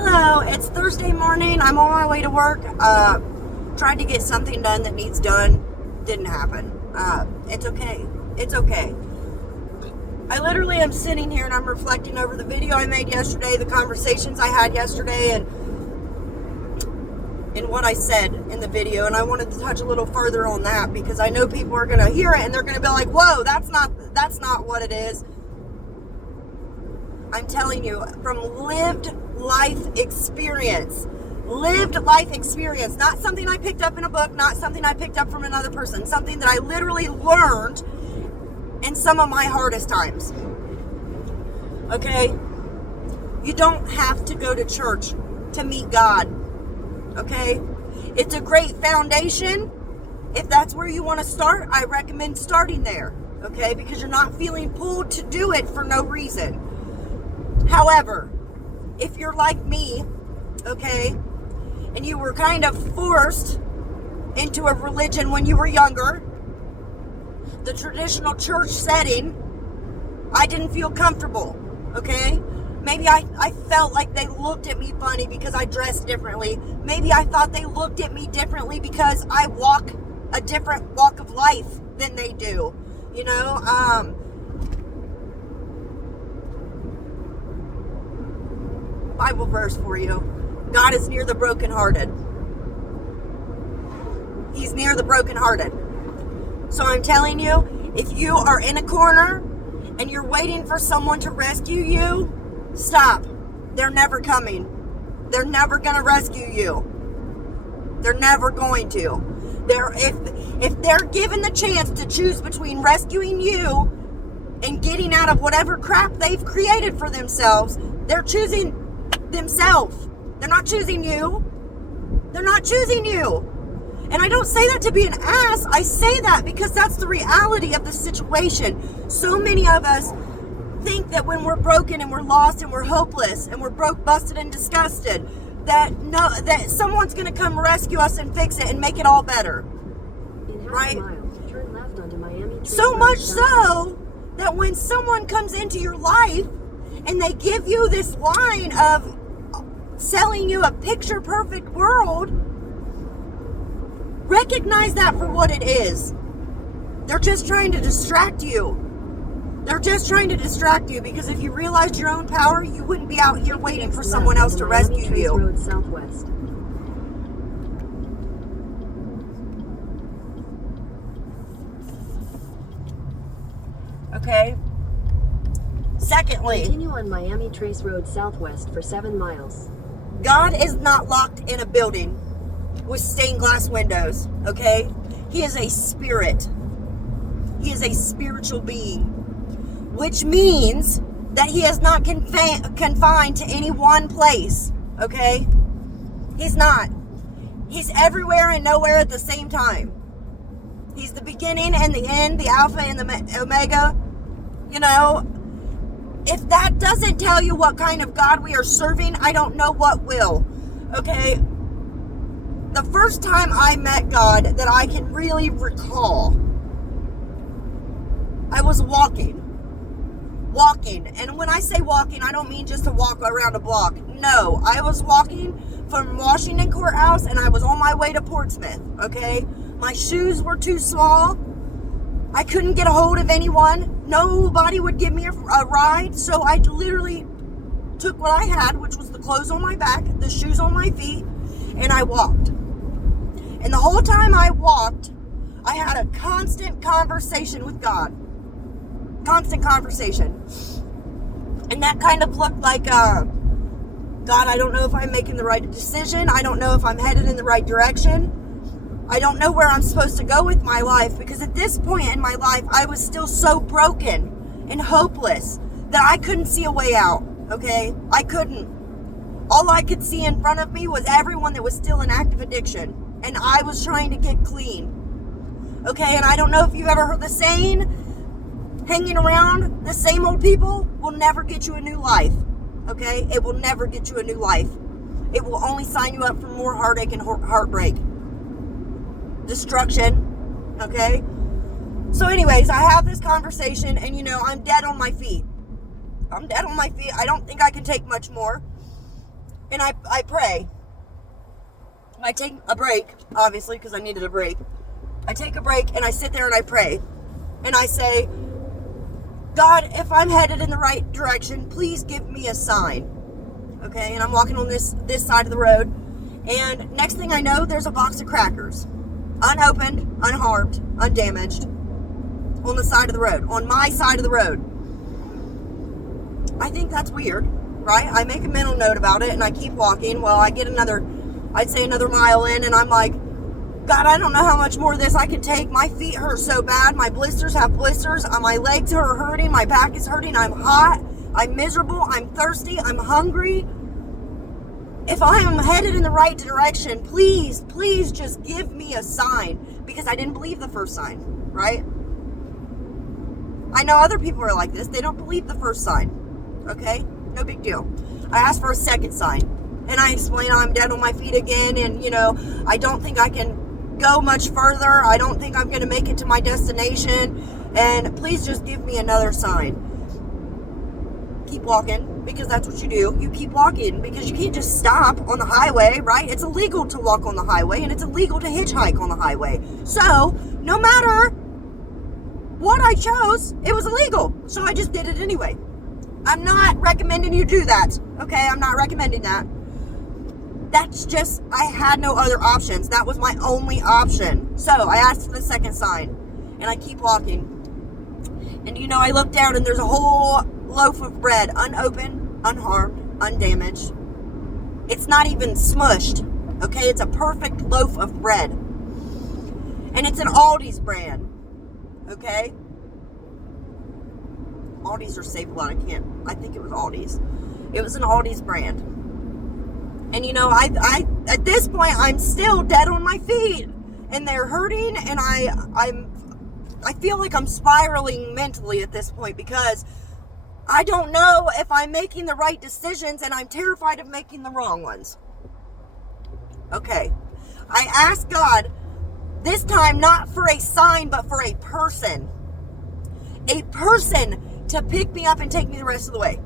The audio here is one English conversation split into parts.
Hello, it's Thursday morning. I'm on my way to work. Tried to get something done that needs done. Didn't happen. It's okay. It's okay. I literally am sitting here and I'm reflecting over the video I made yesterday, the conversations I had yesterday, and what I said in the video. And I wanted to touch a little further on that because I know people are going to hear it and they're going to be like, whoa, that's not what it is. I'm telling you, from lived life experience, not something I picked up in a book, not something I picked up from another person, something that I literally learned in some of my hardest times. Okay? You don't have to go to church to meet God. Okay? It's a great foundation. If that's where you want to start, I recommend starting there. Okay? Because you're not feeling pulled to do it for no reason. However, if you're like me, okay, and you were kind of forced into a religion when you were younger, the traditional church setting, I didn't feel comfortable, okay? Maybe I felt like they looked at me funny because I dressed differently. Maybe I thought they looked at me differently because I walk a different walk of life than they do, you know? Bible verse for you. God is near the brokenhearted. He's near the brokenhearted. So I'm telling you, if you are in a corner and you're waiting for someone to rescue you, stop. They're never coming. They're never going to rescue you. They're never going to. If they're given the chance to choose between rescuing you and getting out of whatever crap they've created for themselves, they're choosing themselves. They're not choosing you. They're not choosing you. And I don't say that to be an ass. I say that because that's the reality of the situation. So many of us think that when we're broken and we're lost and we're hopeless and we're broke, busted, and disgusted, that someone's going to come rescue us and fix it and make it all better. Right? Turn left onto Miami. So much so that when someone comes into your life and they give you this line of selling you a picture perfect world, recognize that for what it is. They're just trying to distract you. They're just trying to distract you, because if you realized your own power, you wouldn't be out here waiting for someone else to rescue you. Road southwest. Okay? Secondly, Continue on Miami Trace Road southwest for 7 miles. God is not locked in a building with stained glass windows, okay? He is a spirit. He is a spiritual being, which means that he is not confined to any one place, okay? He's not. He's everywhere and nowhere at the same time. He's the beginning and the end, the Alpha and the Omega, you know? If that doesn't tell you what kind of God we are serving, I don't know what will. Okay? The first time I met God that I can really recall, I was walking. And when I say walking, I don't mean just to walk around a block. No, I was walking from Washington Courthouse and I was on my way to Portsmouth. Okay? My shoes were too small. I couldn't get a hold of anyone. Nobody would give me a ride. So I literally took what I had, which was the clothes on my back, the shoes on my feet, and I walked. And the whole time I walked, I had a constant conversation with God. Constant conversation. And that kind of looked like, God, I don't know if I'm making the right decision. I don't know if I'm headed in the right direction. I don't know where I'm supposed to go with my life, because at this point in my life, I was still so broken and hopeless that I couldn't see a way out, okay? I couldn't. All I could see in front of me was everyone that was still in active addiction, and I was trying to get clean, okay? And I don't know if you've ever heard the saying, hanging around the same old people will never get you a new life, okay? It will never get you a new life. It will only sign you up for more heartache and heartbreak. Destruction, okay? So anyways, I have this conversation and, you know, I'm dead on my feet. I don't think I can take much more. and I pray. I take a break, obviously, because I needed a break. I take a break and I sit there and I pray. And I say, God, if I'm headed in the right direction, please give me a sign. Okay, and I'm walking on this side of the road. And next thing I know, there's a box of crackers. Unopened, unharmed, undamaged. On the side of the road. On my side of the road. I think that's weird, right? I make a mental note about it and I keep walking. Well, I get another mile in and I'm like, God, I don't know how much more of this I can take. My feet hurt so bad. My blisters have blisters. My legs are hurting. My back is hurting. I'm hot. I'm miserable. I'm thirsty. I'm hungry. If I am headed in the right direction, please just give me a sign. Because I didn't believe the first sign, right? I know other people are like this. They don't believe the first sign. Okay? No big deal. I asked for a second sign. And I explain I'm dead on my feet again. And, I don't think I can go much further. I don't think I'm going to make it to my destination. And please just give me another sign. Keep walking, because that's what you do. You keep walking, because you can't just stop on the highway, right? It's illegal to walk on the highway, and it's illegal to hitchhike on the highway. So, no matter what I chose, it was illegal. So I just did it anyway. I'm not recommending you do that, okay? I'm not recommending that. That's just, I had no other options. That was my only option. So I asked for the second sign, and I keep walking. And I look down and there's a whole loaf of bread, unopened, unharmed, undamaged. It's not even smushed, okay? It's a perfect loaf of bread. And it's an Aldi's brand, okay? Aldi's or Save-A-Lot, I think it was Aldi's. It was an Aldi's brand. And I at this point, I'm still dead on my feet, and they're hurting, and I feel like I'm spiraling mentally at this point, because I don't know if I'm making the right decisions, and I'm terrified of making the wrong ones. Okay. I asked God, this time not for a sign, but for a person. A person to pick me up and take me the rest of the way.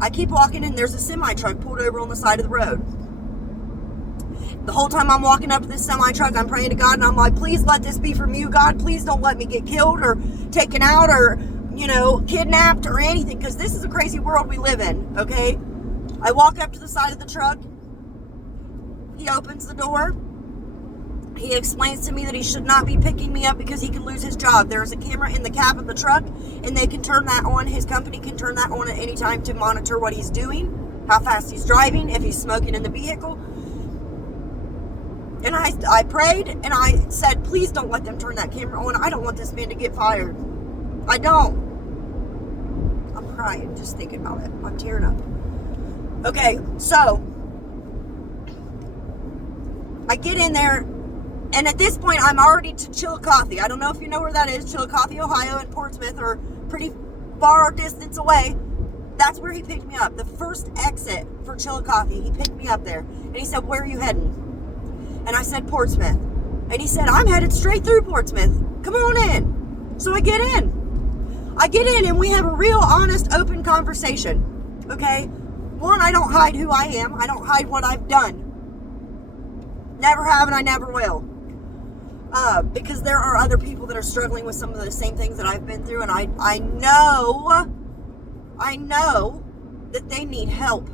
I keep walking and there's a semi-truck pulled over on the side of the road. The whole time I'm walking up to this semi-truck, I'm praying to God, and I'm like, please let this be from you, God. Please don't let me get killed or taken out or, kidnapped or anything, because this is a crazy world we live in, okay? I walk up to the side of the truck. He opens the door. He explains to me that he should not be picking me up because he can lose his job. There is a camera in the cab of the truck, and they can turn that on. His company can turn that on at any time to monitor what he's doing, how fast he's driving, if he's smoking in the vehicle. And I prayed, and I said, please don't let them turn that camera on. I don't want this man to get fired. I don't. I'm crying just thinking about it. I'm tearing up. Okay, so I get in there. And at this point, I'm already to Chillicothe. I don't know if you know where that is. Chillicothe, Ohio, and Portsmouth are pretty far distance away. That's where he picked me up. The first exit for Chillicothe, he picked me up there. And he said, where are you heading? And I said, Portsmouth. And he said, I'm headed straight through Portsmouth. Come on in. So I get in. And we have a real, honest, open conversation. Okay? One, I don't hide who I am. I don't hide what I've done. Never have, and I never will. Because there are other people that are struggling with some of the same things that I've been through, and I know that they need help.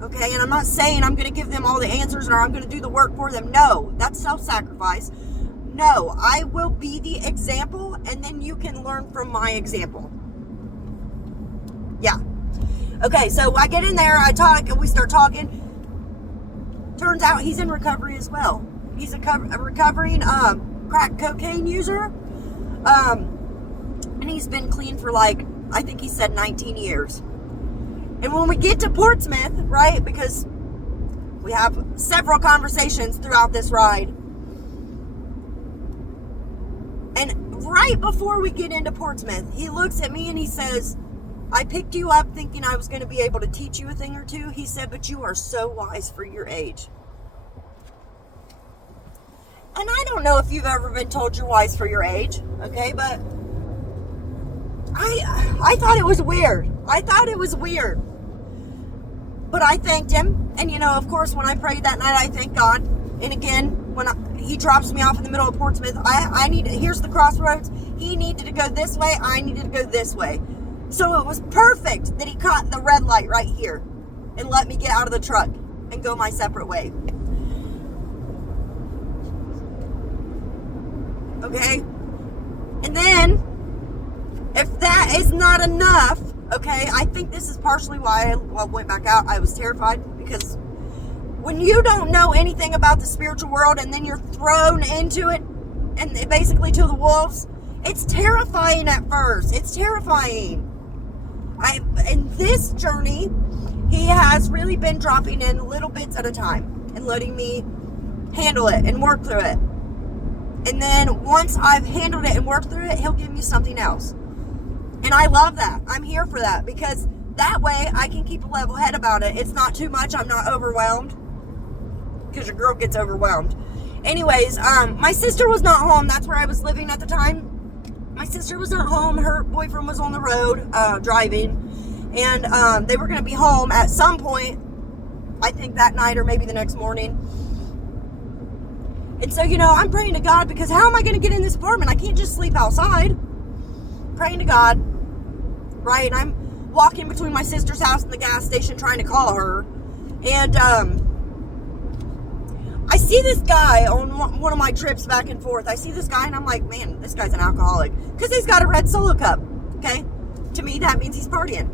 Okay, and I'm not saying I'm going to give them all the answers or I'm going to do the work for them. No, that's self-sacrifice. No, I will be the example, and then you can learn from my example. Yeah. Okay, so I get in there, I talk, and we start talking. Turns out he's in recovery as well. He's a recovering crack cocaine user. And he's been clean for I think he said 19 years. And when we get to Portsmouth, right, because we have several conversations throughout this ride. And right before we get into Portsmouth, he looks at me and he says, I picked you up thinking I was going to be able to teach you a thing or two. He said, but you are so wise for your age. And I don't know if you've ever been told you're wise for your age, okay? But I thought it was weird. But I thanked him. And, you know, of course, when I prayed that night, I thanked God. And again, when he drops me off in the middle of Portsmouth, here's the crossroads. He needed to go this way. I needed to go this way. So it was perfect that he caught the red light right here and let me get out of the truck and go my separate way. Okay? And then, if that is not enough, okay, I think this is partially why I went back out. I was terrified because when you don't know anything about the spiritual world and then you're thrown into it and basically to the wolves, it's terrifying at first. It's terrifying. In this journey, he has really been dropping in little bits at a time and letting me handle it and work through it. And then once I've handled it and worked through it, he'll give me something else. And I love that. I'm here for that because that way I can keep a level head about it. It's not too much. I'm not overwhelmed because your girl gets overwhelmed. Anyways, my sister was not home. That's where I was living at the time. My sister was not home. Her boyfriend was on the road driving. And they were going to be home at some point, I think that night or maybe the next morning. And so, you know, I'm praying to God because how am I going to get in this apartment? I can't just sleep outside. Praying to God, right? And I'm walking between my sister's house and the gas station trying to call her. And I see this guy on one of my trips back and forth. I see this guy and I'm like, man, this guy's an alcoholic. Because he's got a red Solo cup, okay? To me, that means he's partying.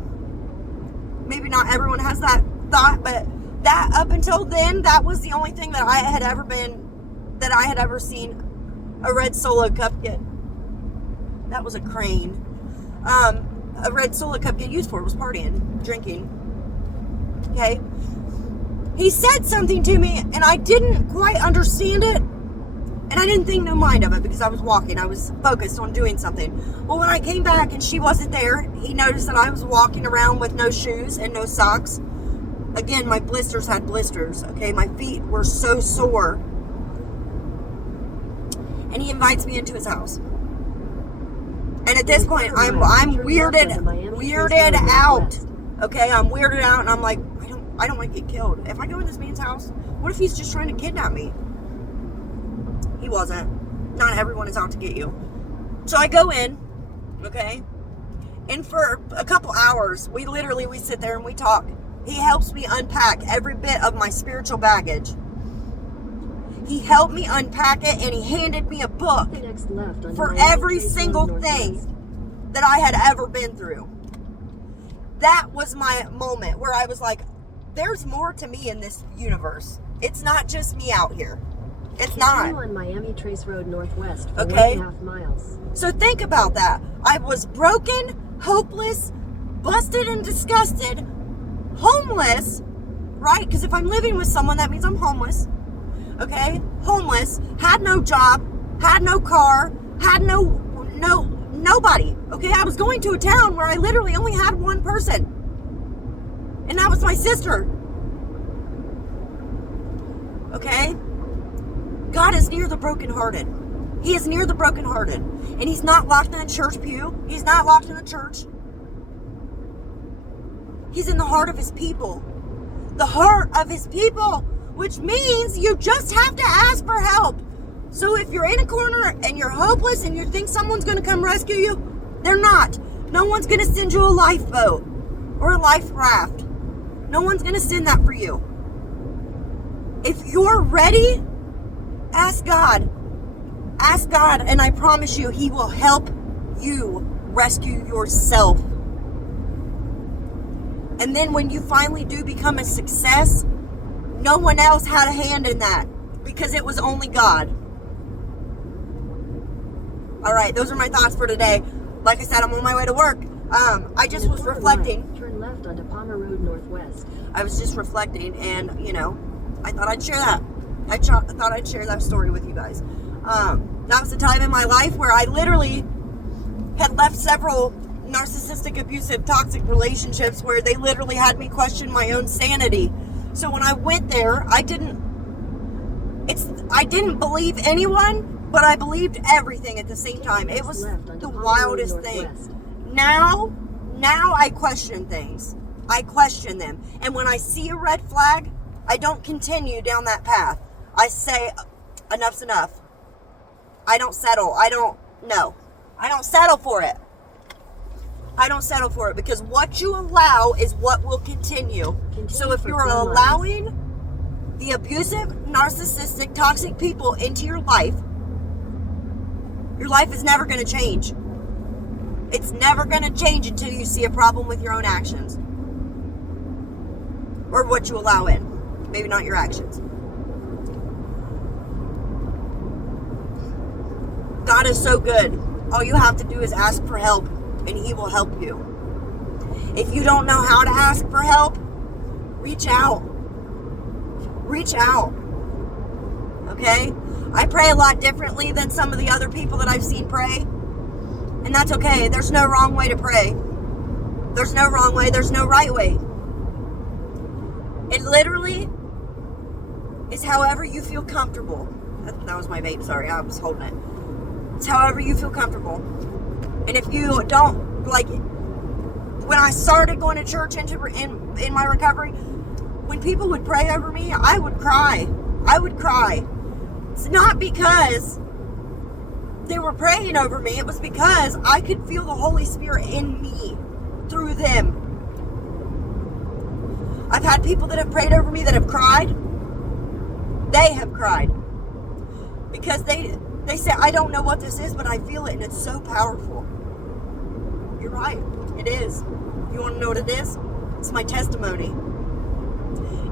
Maybe not everyone has that thought, but that up until then, that was the only thing that I had ever seen a red Solo cup get. That was a crane. A red Solo cup get used for was partying, drinking. Okay. He said something to me, and I didn't quite understand it, and I didn't think no mind of it because I was walking. I was focused on doing something. Well, when I came back and she wasn't there, he noticed that I was walking around with no shoes and no socks. Again, my blisters had blisters. Okay, my feet were so sore. And he invites me into his house. And at this point, I'm weirded out. Okay, I'm weirded out, and I'm like, I don't want to get killed. If I go in this man's house, what if he's just trying to kidnap me? He wasn't. Not everyone is out to get you. So I go in, okay, and for a couple hours, we sit there and we talk. He helps me unpack every bit of my spiritual baggage. He helped me unpack it, and he handed me a book for every single thing that I had ever been through. That was my moment where I was like, there's more to me in this universe. It's not just me out here. It's not. On Miami Trace Road Northwest for okay. 1.5 miles. So think about that. I was broken, hopeless, busted and disgusted, homeless, right? Because if I'm living with someone, that means I'm homeless. Okay? Homeless, had no job, had no car, had nobody. Okay? I was going to a town where I literally only had one person. And that was my sister. Okay? God is near the brokenhearted. He is near the brokenhearted. And he's not locked in a church pew. He's not locked in a church. He's in the heart of his people. The heart of his people. Which means you just have to ask for help. So if you're in a corner and you're hopeless and you think someone's going to come rescue you, they're not. No one's going to send you a lifeboat or a life raft. No one's going to send that for you. If you're ready, ask God. Ask God, and I promise you, he will help you rescue yourself. And then when you finally do become a success, no one else had a hand in that because it was only God. All right, those are my thoughts for today. Like I said, I'm on my way to work. I just was reflecting. Turn left onto Palmer Road Northwest. I was just reflecting, and you know, I thought I'd share that. I thought I'd share that story with you guys. That was the time in my life where I literally had left several narcissistic, abusive, toxic relationships where they literally had me question my own sanity. So when I went there, I didn't believe anyone, but I believed everything at the same time. It was the wildest thing. Now I question things. I question them. And when I see a red flag, I don't continue down that path. I say, enough's enough. I don't settle. I don't settle for it. I don't settle for it, because what you allow is what will continue. So if you're allowing the abusive, narcissistic, toxic people into your life is never going to change. It's never going to change until you see a problem with your own actions. Or what you allow in. Maybe not your actions. God is so good. All you have to do is ask for help, and He will help you. If you don't know how to ask for help, reach out. Reach out. Okay? I pray a lot differently than some of the other people that I've seen pray. And that's okay. There's no wrong way to pray. There's no wrong way. There's no right way. It literally is however you feel comfortable. That was my vape. Sorry, I was holding it. It's however you feel comfortable. And if you don't, like, when I started going to church in my recovery, when people would pray over me, I would cry. I would cry. It's not because they were praying over me. It was because I could feel the Holy Spirit in me through them. I've had people that have prayed over me that have cried. They have cried. Because they say, I don't know what this is, but I feel it, and it's so powerful. You're right. It is. You want to know what it is? It's my testimony.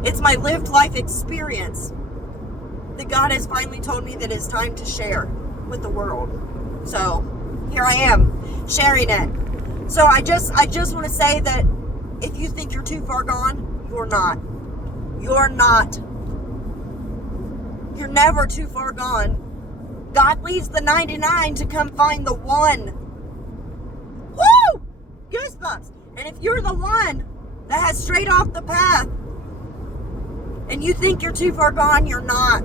It's my lived life experience that God has finally told me that it's time to share with the world. So here I am sharing it. So I just want to say that if you think you're too far gone, you're not. You're not. You're never too far gone. God leaves the 99 to come find the one. Woo! Goosebumps. And if you're the one that has strayed off the path and you think you're too far gone, you're not.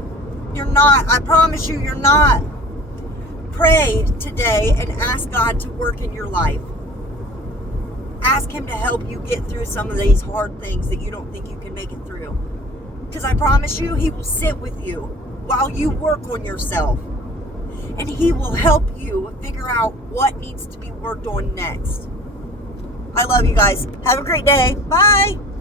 You're not. I promise you, you're not. Pray today and ask God to work in your life. Ask Him to help you get through some of these hard things that you don't think you can make it through. Because I promise you, He will sit with you while you work on yourself. And He will help you figure out what needs to be worked on next. I love you guys. Have a great day. Bye.